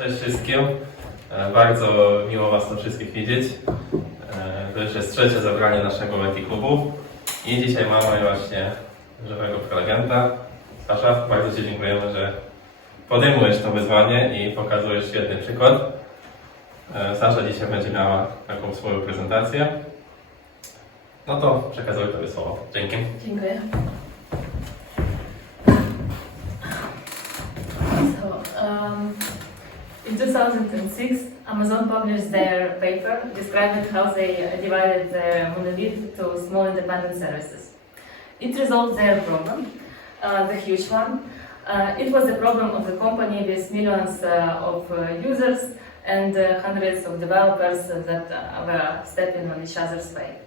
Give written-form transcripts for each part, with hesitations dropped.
Cześć wszystkim. Bardzo miło Was tu wszystkich widzieć. To już jest trzecie zebranie naszego klubu i dzisiaj mamy właśnie żywego prelegenta. Sasza, bardzo Ci dziękujemy, że podejmujesz to wyzwanie i pokazujesz świetny przykład. Sasza dzisiaj będzie miała taką swoją prezentację. No to przekazuję Tobie słowo. Dzięki. Dziękuję. In 2006, Amazon published their paper describing how they divided the monolith to small independent services. It resolved their problem, the huge one. It was the problem of the company with millions of users and hundreds of developers that were stepping on each other's way.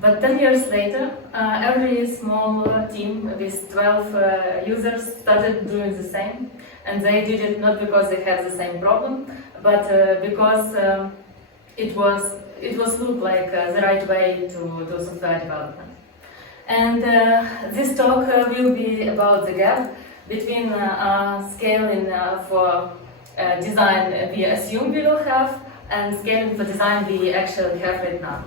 But 10 years later, every small team with 12 users started doing the same, and they did it not because they had the same problem, but because it was looked like the right way to do software development. And this talk will be about the gap between scaling for design we assume we will have and scaling for design we actually have right now.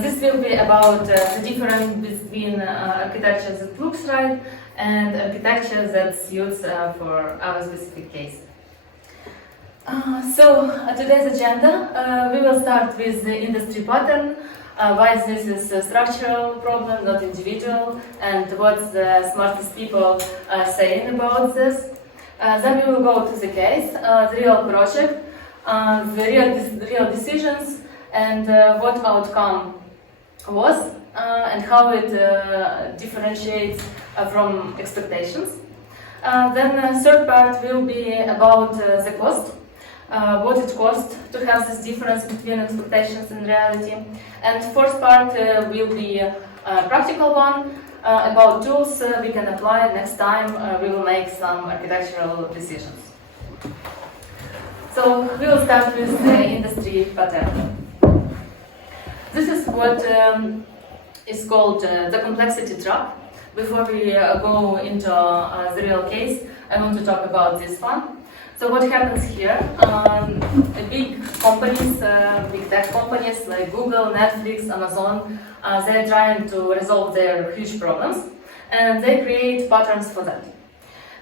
This will be about the difference between architecture that looks right and architecture that suits for our specific case. So today's agenda, we will start with the industry pattern, why this is a structural problem, not individual, and what the smartest people are saying about this. Then we will go to the case, the real project, the real decisions, and what outcome was, and how it differentiates from expectations. Then the third part will be about the cost, what it costs to have this difference between expectations and reality. And fourth part will be a practical one, about tools we can apply next time we will make some architectural decisions. So we will start with the industry pattern. This is what is called the complexity trap. Before we go into the real case, I want to talk about this one. So what happens here? Big companies, big tech companies like Google, Netflix, Amazon, they're trying to resolve their huge problems, and they create patterns for that.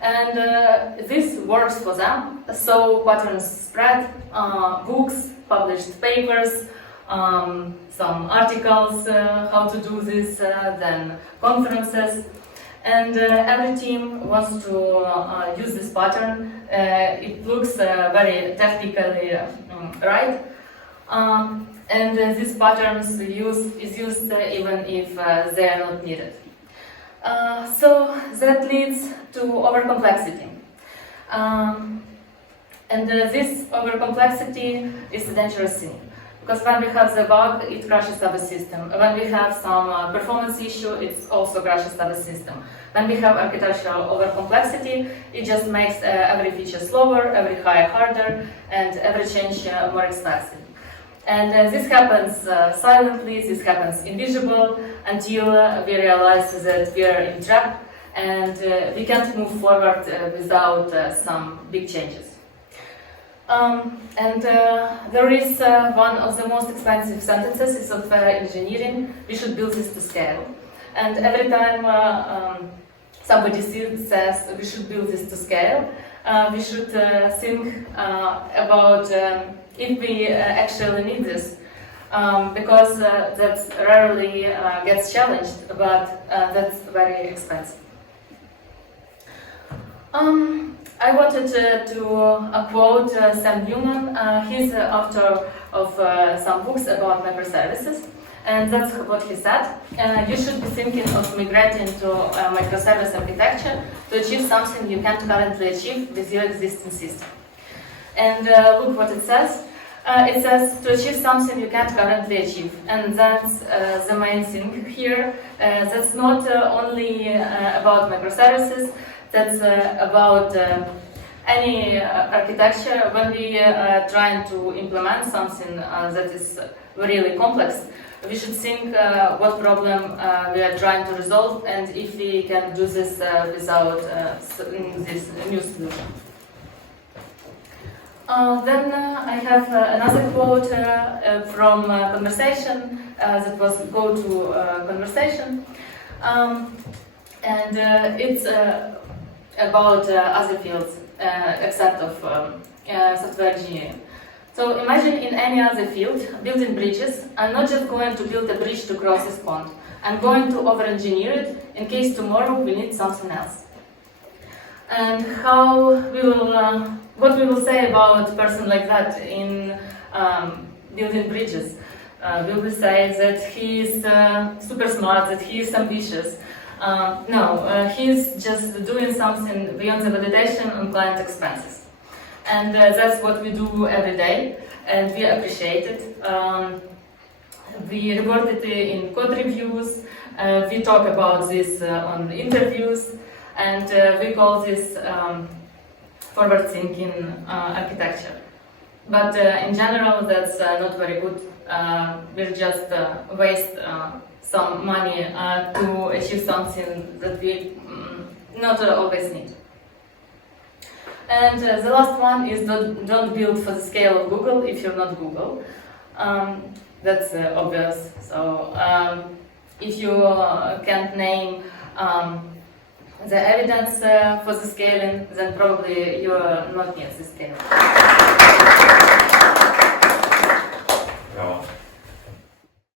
And this works for them, so patterns spread, books, published papers, some articles, how to do this, then conferences. And every team wants to use this pattern. It looks very technically right. And this pattern is used even if they are not needed. So that leads to overcomplexity. And this overcomplexity is a dangerous thing. Because when we have the bug, it crashes our system. When we have some performance issue, it also crashes our system. When we have architectural overcomplexity, it just makes every feature slower, every hire harder, and every change more expensive. And this happens silently, this happens invisible, until we realize that we are in trap, and we can't move forward without some big changes. There is one of the most expensive sentences in software engineering: we should build this to scale. And every time somebody says we should build this to scale, we should think about if we actually need this, because that rarely gets challenged, but that's very expensive. I wanted to quote Sam Newman. He's the author of some books about microservices, and that's what he said. You should be thinking of migrating to a microservice architecture to achieve something you can't currently achieve with your existing system. And look what it says. It says to achieve something you can't currently achieve, and that's the main thing here. That's not only about microservices. That's about any architecture. When we are trying to implement something that is really complex, we should think what problem we are trying to resolve, and if we can do this without this new solution. I have another quote from conversation that was go to conversation, and it's about other fields except of software engineering. So imagine in any other field, building bridges, I'm not just going to build a bridge to cross this pond. I'm going to over-engineer it in case tomorrow we need something else. And how we will, what we will say about a person like that in building bridges? We will say that he is super smart, that he is ambitious. No, he's just doing something beyond the validation on client expenses. And that's what we do every day, and we appreciate it. We report it in code reviews, we talk about this on interviews, and we call this forward-thinking architecture. But in general, that's not very good. We'll just waste some money to achieve something that we not always need. And the last one is don't build for the scale of Google if you're not Google. That's obvious. So if you can't name the evidence for the scaling, then probably you are not near the scale.